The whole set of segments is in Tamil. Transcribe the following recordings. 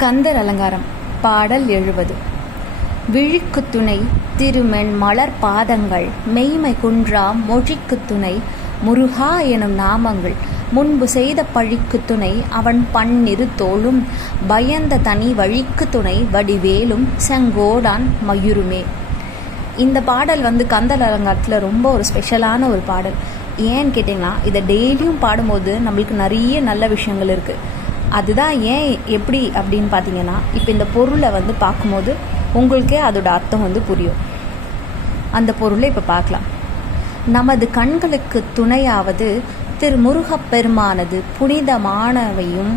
கந்தர் அலங்காரம் பாடல் 70. விழிக்கு துணை திருமென் மலர் பாதங்கள் மெய்மை குன்றா மொழிக்கு துணை முருகா எனும் நாமங்கள் முன்பு செய்த பழிக்கு துணை அவன் பன்னிரு தோளும் பயந்த தனி வழிக்கு துணை வடிவேலும் செங்கோடான் மயூருமே. இந்த பாடல் கந்தர் அலங்காரத்தில் ரொம்ப ஒரு ஸ்பெஷலான ஒரு பாடல். ஏன்னு கேட்டிங்கன்னா, இதை டெய்லியும் பாடும்போது நம்மளுக்கு நிறைய நல்ல விஷயங்கள் இருக்குது. அதுதான் ஏன் எப்படி அப்படின்னு பார்த்தீங்கன்னா, இப்போ இந்த பொருளை பார்க்கும்போது உங்களுக்கே அதோட அர்த்தம் புரியும். அந்த பொருளை இப்போ பார்க்கலாம். நமது கண்களுக்கு துணையாவது திருமுருகப்பெருமானது புனிதமானவையும்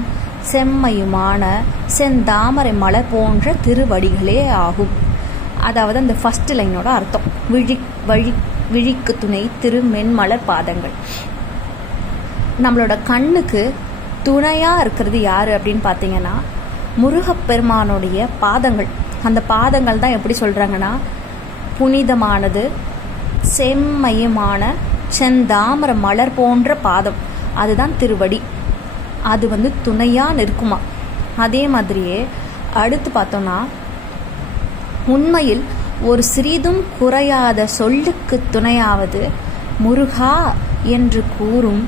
செம்மையுமான செந்தாமரை மலர் போன்ற திருவடிகளே ஆகும். அதாவது அந்த ஃபர்ஸ்ட் லைனோட அர்த்தம் விழிக்கு துணை திருமென்மலர் பாதங்கள். நம்மளோட கண்ணுக்கு துணையாக இருக்கிறது யார் அப்படின்னு பார்த்தீங்கன்னா, முருகப்பெருமானுடைய பாதங்கள். அந்த பாதங்கள் தான் எப்படி சொல்கிறாங்கன்னா, புனிதமானது செம்மையுமான செந்தாமர மலர் போன்ற பாதம், அதுதான் திருவடி. அது துணையாக நிற்குமா. அதே மாதிரியே அடுத்து பார்த்தோன்னா, உண்மையில் ஒரு சிறிதும் குறையாத சொல்லுக்கு துணையாவது முருகா என்று கூறும்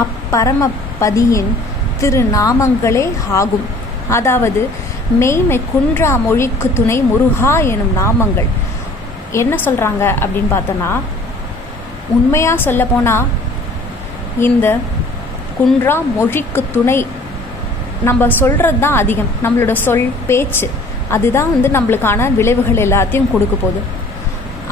அப்பரமபதியின் திருநாமங்களே ஆகும். அதாவது மெய்மை குன்றா மொழிக்கு துணை முருகா எனும் நாமங்கள். என்ன சொல்கிறாங்க அப்படின்னு பார்த்தோன்னா, உண்மையாக சொல்ல போனால் இந்த குன்றா மொழிக்கு துணை நம்ம சொல்கிறது தான் அதிகம். நம்மளோட சொல் பேச்சு அதுதான் நம்மளுக்கான விளைவுகள் எல்லாத்தையும் கொடுக்க போகுது.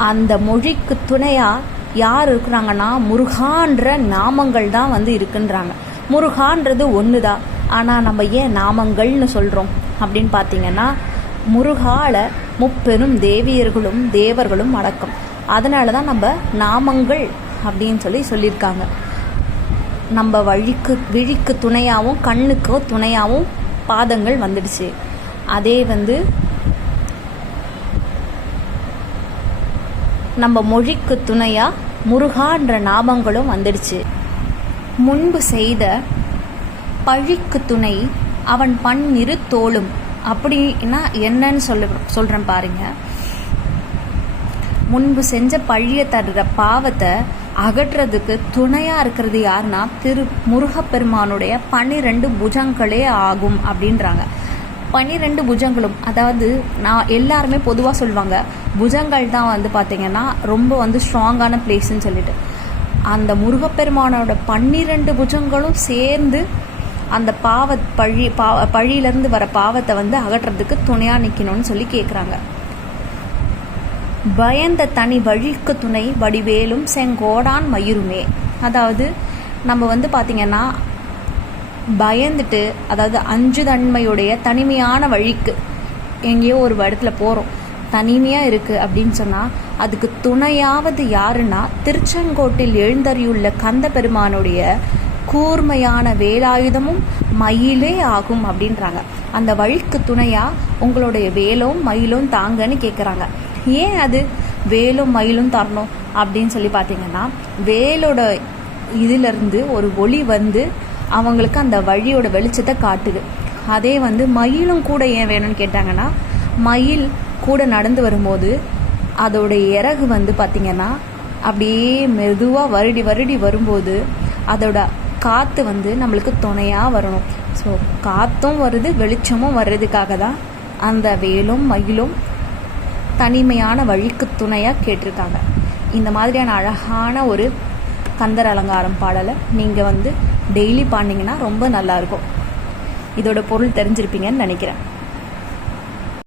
அந்த மொழிக்கு துணையாக யார் இருக்கிறாங்கன்னா, முருகான்ற நாமங்கள் தான் இருக்குன்றாங்க. முருகான்றது ஒன்று தான், ஆனால் நம்ம ஏன் நாமங்கள்னு சொல்கிறோம் அப்படின்னு பார்த்தீங்கன்னா, முருகால முப்பெரும் தேவியர்களும் தேவர்களும் அடக்கம். அதனால தான் நம்ம நாமங்கள் அப்படின்னு சொல்லியிருக்காங்க. நம்ம விழிக்கு துணையாகவும் கண்ணுக்கு துணையாகவும் பாதங்கள் வந்துடுச்சு. அதே நம்ம மொழிக்கு துணையா முருகான்ற நாமங்களும் வந்துடுச்சு. முன்பு செய்த பழிக்கு துணை அவன் பன்னிரு தோளும். அப்படின்னா என்னன்னு சொல்கிறேன் பாருங்க. முன்பு செஞ்ச பழிய தடுற பாவத்தை அகற்றுறதுக்கு துணையாக இருக்கிறது யாருன்னா முருகப்பெருமானுடைய 12 புஜங்களே ஆகும் அப்படின்றாங்க. 12 புஜங்களும், அதாவது நான் எல்லாருமே பொதுவாக சொல்லுவாங்க, புஜங்கள் தான் பார்த்தீங்கன்னா ரொம்ப ஸ்ட்ராங்கான பிளேஸ்ன்னு சொல்லிட்டு. அந்த முருகப்பெருமானோட 12 புஜங்களும் சேர்ந்து அந்த பழியிலேருந்து வர பாவத்தை அகற்றுறதுக்கு துணையாக நிற்கணும்னு சொல்லி கேட்குறாங்க. பயந்த தனி வழிக்கு துணை வடிவேலும் செங்கோடான் மயூருமே. அதாவது நம்ம பார்த்தீங்கன்னா பயந்துட்டு, அதாவது அஞ்சுதன்மையுடைய தனிமையான வழிக்கு எங்கேயோ ஒரு இடத்துல போகிறோம், தனிமையாக இருக்குது அப்படின்னு சொன்னால் அதுக்கு துணையாவது யாருன்னா திருச்செங்கோட்டில் எழுந்தறியுள்ள கந்த பெருமானுடைய கூர்மையான வேலாயுதமும் மயிலே ஆகும் அப்படின்றாங்க. அந்த வழிக்கு துணையாக உங்களுடைய வேலும் மயிலும் தாங்கன்னு கேட்குறாங்க. ஏன் அது வேலும் மயிலும் தரணும் அப்படின்னு பார்த்தீங்கன்னா, வேலோட இதிலிருந்து ஒரு ஒளி அவங்களுக்கு அந்த வழியோட வெளிச்சத்தை காட்டுது. அதே மயிலும் கூட ஏன் வேணும்னு கேட்டாங்கன்னா, மயில் கூட நடந்து வரும்போது அதோட இறகு பார்த்திங்கன்னா அப்படியே மெதுவாக வருடி வரும்போது அதோட காற்று நம்மளுக்கு துணையாக வரணும். ஸோ காற்றும் வருது, வெளிச்சமும் வர்றதுக்காக தான் அந்த வேலும் மயிலும் தனிமையான வழிக்கு துணையாக கேட்டிருக்காங்க. இந்த மாதிரியான அழகான ஒரு கந்தர் அலங்காரம் பாடலை நீங்கள் டெய்லி பாடினீங்கன்னா ரொம்ப நல்லாயிருக்கும். இதோட பொருள் தெரிஞ்சிருப்பீங்கன்னு நினைக்கிறேன்.